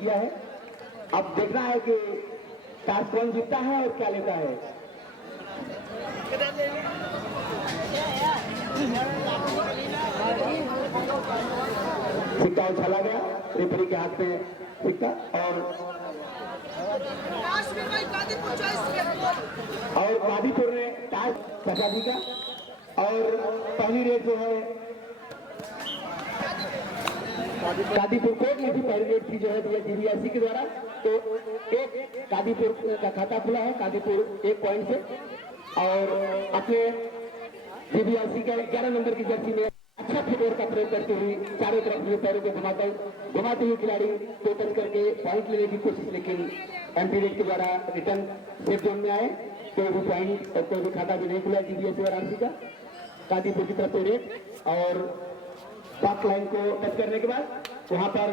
किया है। अब देखना है कि टॉस कौन जीतता है और क्या लेता है। सिक्का उछाला गया, रेफरी के हाथ में सिक्का, और कादीपुर ने टॉस चाचा जी का, और पहली रेट जो है कादीपुर कोर्ट में भी पहली रेट थी जो है जीबीआईसी के द्वारा। तो एक कादीपुर का खाता खुला है, कादीपुर 1 पॉइंट से, और अपने जीबीआईसी के 11 नंबर की जर्सी में अच्छा फुटवर्क का प्रयोग करते हुए चारों तरफ हुए पैरों को घुमाते हुए खिलाड़ी टोटल करके पॉइंट लेने की कोशिश, लेकिन एमपी रेट के द्वारा रिटर्न सेफ जोन में आए। कोई भी पॉइंट और कोई भी खाता भी नहीं खुला जीबीआईसी वाराणसी का। कादीपुर की तरफ से रेट और टॉप लाइन को टच करने के बाद वहां पर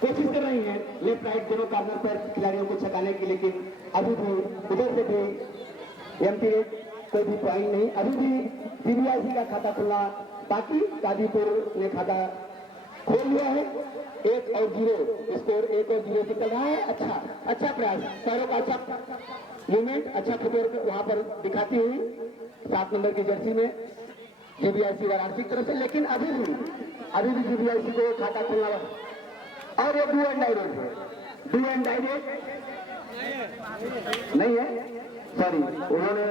कोशिश कर रही है लेफ्ट राइट दोनों कॉर्नर पर खिलाड़ियों को छकाने की, लेकिन अभी भी उधर से भी एमपी रेट कोई भी पॉइंट नहीं। अभी भी जीबीआईसी का खाता खुला बाकी, कादीपुर ने खाता खोल लिया है। 1 और 0 स्कोर 1 और 0 से चल रहा है। अच्छा प्रयास, पैरों का अच्छा मूवमेंट, अच्छा फुटवर्क वहां पर दिखाती हुई 7 नंबर की जर्सी में जीबीआईसी वाराणसी की तरफ से। लेकिन अभी भी जीबीआईसी को खाता खोलना, और ये डू एंड डाई रेट है, डू एंड डाई रेट नहीं है, सॉरी उन्होंने,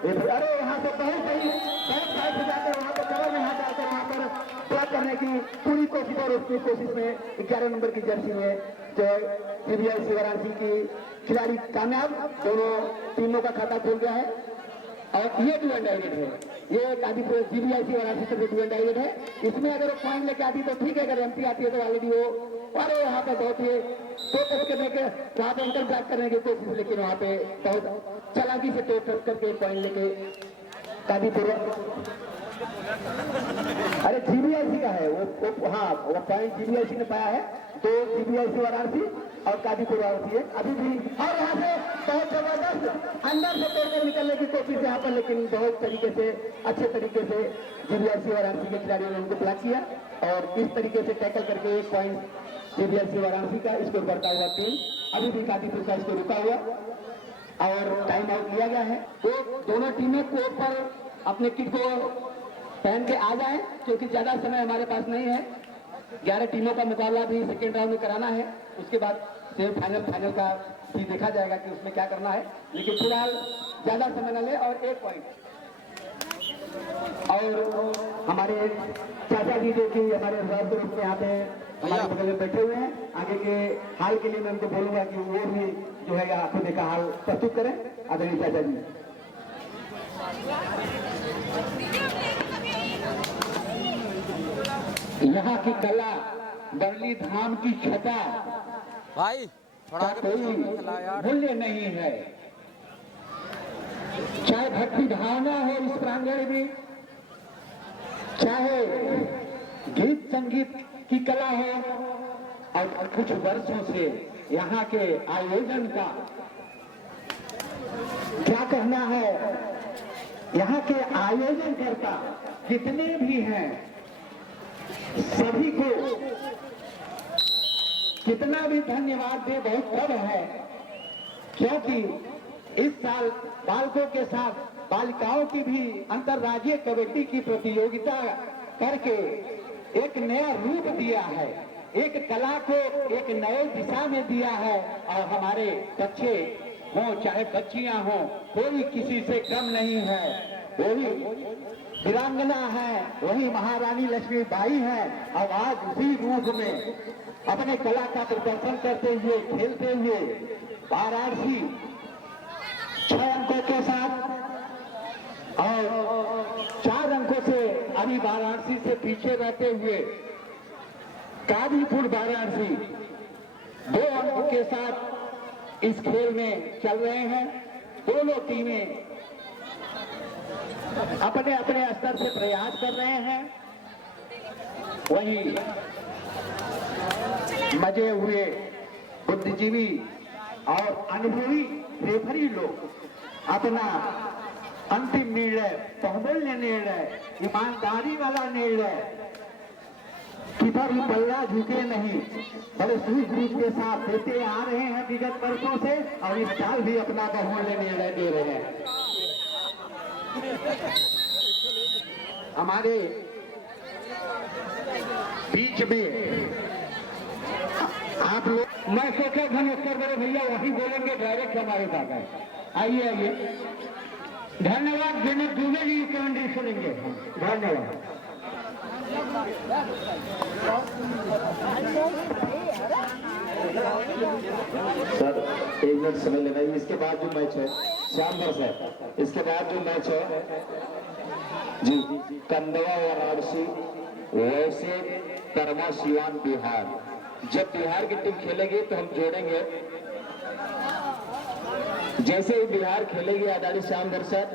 अरे यहाँ से बहुत साइड से जाकर वहां पर कवर में हाथ आकर वहां पर ब्लॉक करने की पूरी कोशिश, और उसकी कोशिश में 11 नंबर की जर्सी में जो जीबीआईसी वाराणसी की खिलाड़ी कामयाब, दोनों टीमों का खाता खुल गया है। और ये डू एंड डाई रेट है, ये कादीपुर जीबीआईसी वाराणसी से डू एंड डाई रेट है। इसमें अगर वो पॉइंट लेके आती तो ठीक है, अगर एमपी आती है तो ऑलरेडी वो, अरे यहाँ पे बहुत ही टोटल करने के वहां पे इंटर बैक करने की कोशिश, लेकिन वहां पे बहुत चालाकी से टोटल करके पॉइंट लेके कादीपुर, अरे जीबीआईसी का है वो हाँ, वो पॉइंट जीबीआईसी ने पाया है। तो जीबीआईसी वाराणसी और कादीपुर वाराणसी है अभी भी, और यहाँ से बहुत जबरदस्त अंदर से तोड़कर निकलने की कोशिश यहाँ पर, लेकिन बहुत तरीके से अच्छे तरीके से जीबीआईसी वाराणसी के खिलाड़ियों ने उनको ब्लॉक किया, और इस तरीके से टैकल करके 1 पॉइंट जीबीआईसी वाराणसी का स्कोर बढ़ता हुआ 3। अभी भी कादीपुर का स्कोर रुका हुआ और टाइम आउट लिया गया है। तो दोनों टीमें कोर्ट पर अपने किट को पहन के आ जाए, क्योंकि ज्यादा समय हमारे पास नहीं है। 11 टीमों का मुकाबला भी सेकेंड राउंड में कराना है, उसके बाद फाइनल का भी देखा जाएगा कि उसमें क्या करना है, लेकिन फिलहाल ज्यादा समय न ले। और 1 पॉइंट, और हमारे चाचा जी जो कि हमारे ग्रुप में यहाँ पे हमारे बगल में बैठे हुए हैं, आगे के हाल के लिए मैं उनको बोलूंगा कि वो भी जो है खुद का हाल प्रस्तुत करें। आदरणीय चाचा जी, यहाँ की कला, बरली धाम की छटा भाई थोड़ा कोई मूल्य नहीं है। चाहे भक्ति भावना हो इस प्रांगण में, चाहे गीत संगीत की कला हो, और कुछ वर्षों से यहाँ के आयोजन का क्या कहना है। यहाँ के आयोजन करता जितने भी हैं सभी को कितना भी धन्यवाद दे बहुत कम है, क्योंकि इस साल बालकों के साथ बालिकाओं की भी अंतर्राज्यीय कबड्डी की प्रतियोगिता करके एक नया रूप दिया है, एक कला को एक नए दिशा में दिया है। और हमारे बच्चे हों चाहे बच्चियां हों, कोई किसी से कम नहीं है। वही वीरांगना है, वही महारानी लक्ष्मीबाई है, और आज उसी रूप में अपने कला का प्रदर्शन करते हुए खेलते हुए वाराणसी 6 अंकों के साथ और 4 अंकों से अभी वाराणसी से पीछे रहते हुए कादीपुर वाराणसी 2 अंकों के साथ इस खेल में चल रहे हैं। दोनों टीमें अपने अपने स्तर से प्रयास कर रहे हैं। वहीं मजे हुए बुद्धिजीवी और अनुभवी रेफरी लोग अपना अंतिम निर्णय, बहुमूल्य निर्णय, ईमानदारी वाला निर्णय किधर भी पल्ला झुके नहीं, बड़े सूझबूझ के साथ देते आ रहे हैं विगत वर्षों से और इस साल भी अपना बहुमूल्य निर्णय दे रहे हैं। हमारे बीच में आप लोग, मैं सोचा धनेश्वर बड़े भैया वही बोलेंगे, डायरेक्ट हमारे पास है। आइए आइए, धन्यवाद। विनोद दुबे जी कमेंट्री सुनेंगे, धन्यवाद। सर 1 मिनट समय लेना है। इसके बाद जो मैच है शाम भर से, इसके बाद जो मैच है जी कंदवा वाराणसी वैसे कर्मा सिवान बिहार। जब बिहार की टीम खेलेगी तो हम जोड़ेंगे, जैसे ही बिहार खेलेगी आदानी श्याम दर्शक,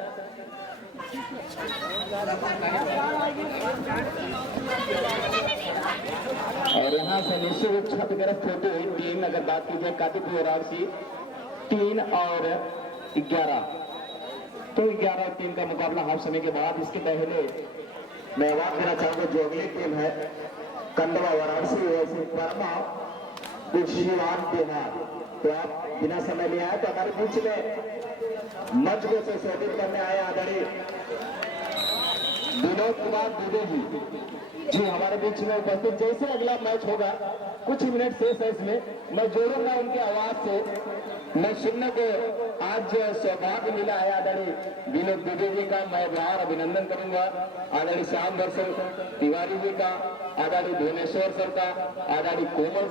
और यहाँ से निश्चित रूप से क्षतिग्रस्त होती हुई टीम, अगर बात की जाए कातिपुर वाराणसी 3 और 11, तो 11 टीम का मुकाबला हाफ समय के बाद। इसके पहले मैं आवाज देना चाहूंगा जो अगली टीम है कंदवा वाराणसी वैसे परमा शिवान बिहार। तो आप बिना समय लिए आए, तो हमारे बीच में मंच को सुशोभित करने आए आदरणीय विनोद कुमार दुबे जी हमारे बीच में उपस्थित। जैसे अगला मैच होगा, कुछ ही मिनट शेष है इसमें, मैं जोड़ूंगा उनकी आवाज से। मैं सुनने को आज सौभाग्य मिला है आदरणीय विनोद दुबे जी का, मैं बार अभिनंदन करूंगा। आदरणीय श्याम दर्शन तिवारी जी का, आदरणीय भुवनेश्वर सर का, आदरणीय कोमल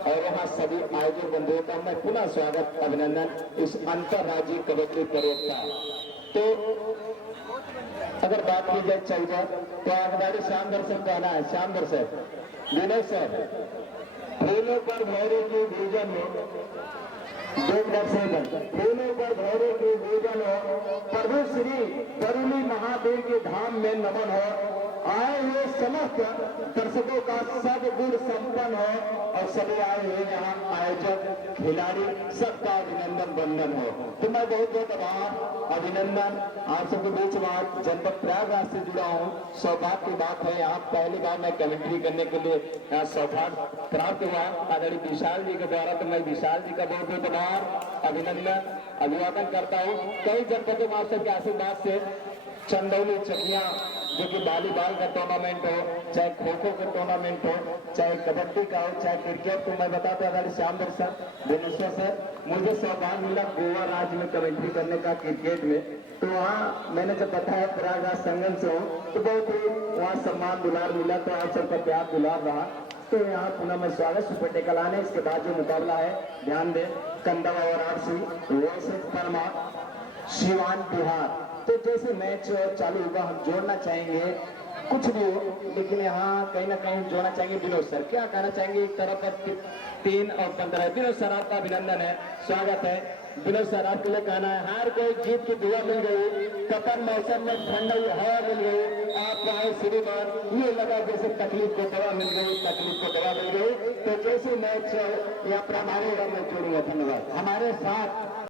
और वहाँ सभी आयोजक बंधुओं का मैं पुनः स्वागत अभिनंदन इस अंतरराज्यीय कबड्डी परेड का। तो अगर बात की जाए चल जाए तो आदरणीय श्याम दर्शक कहना है, श्याम दर्शक विनय सर, फूलों पर भैरव की भोजन हो, फूलों पर भैरव की भोजन हो, प्रभु श्री बरुली महादेव के धाम में नमन हो, आए हुए समस्त दर्शकों का सब गुण संपन्न हो और सभी आए हुए यहाँ आयोजक खिलाड़ी सबका अभिनंदन वंदन हो। तो मैं बहुत बहुत आभार अभिनंदन आप सबके बीच में आज जनपद प्रयागराज से जुड़ा हूँ। सौभाग्य की बात है, यहाँ पहली बार मैं कमेंट्री करने के लिए यहाँ सौभाग्य प्राप्त हुआ आदरणीय विशाल जी के द्वारा। तो मैं विशाल जी का बहुत बहुत आभार अभिनंदन अभिवादन करता हूँ। कई जनपदों में आप सबके आशीर्वाद से चंदौली चकिया जो कि वॉलीबॉल का टूर्नामेंट हो, चाहे खो खो का टूर्नामेंट हो, चाहे कबड्डी का हो, चाहे क्रिकेट, तो मैं बताता आदरणीय श्याम दर्शक भुवनेश्वर सर, मुझे सौभाग्य मिला गोवा राज्य में कमेंट्री करने का क्रिकेट में। तो वहाँ मैंने जब बताया प्रयागराज संगम से हूँ, तो बहुत ही वहाँ सम्मान दुलार मिला, तो आप सबका प्यार दुलार रहा। तो यहाँ पुनः मैं स्वागत सुपर टेकल आने। इसके बाद जो मुकाबला है ध्यान दें, कंदवा वाराणसी वैसे परमा सिवान बिहार। तो जैसे मैच चालू होगा हम जोड़ना चाहेंगे, कुछ भी हो, लेकिन यहाँ कहीं ना कहीं जोड़ना चाहेंगे। विनोद सर क्या कहना चाहेंगे? एक तरफ 3 और 15। विनोद सर आपका अभिनंदन है, स्वागत है। विनोद सर आपके लिए कहना है, हर कोई जीत की दुआ मिल गई, कपन मौसम में ठंडी हवा मिल गई, आप आए श्रीमान, ये लगा जैसे तकलीफ को दवा मिल गई, तकलीफ को दवा मिल गई। तो जैसे मैच या हमारे मैं जोड़ूंगा। धन्यवाद। हमारे साथ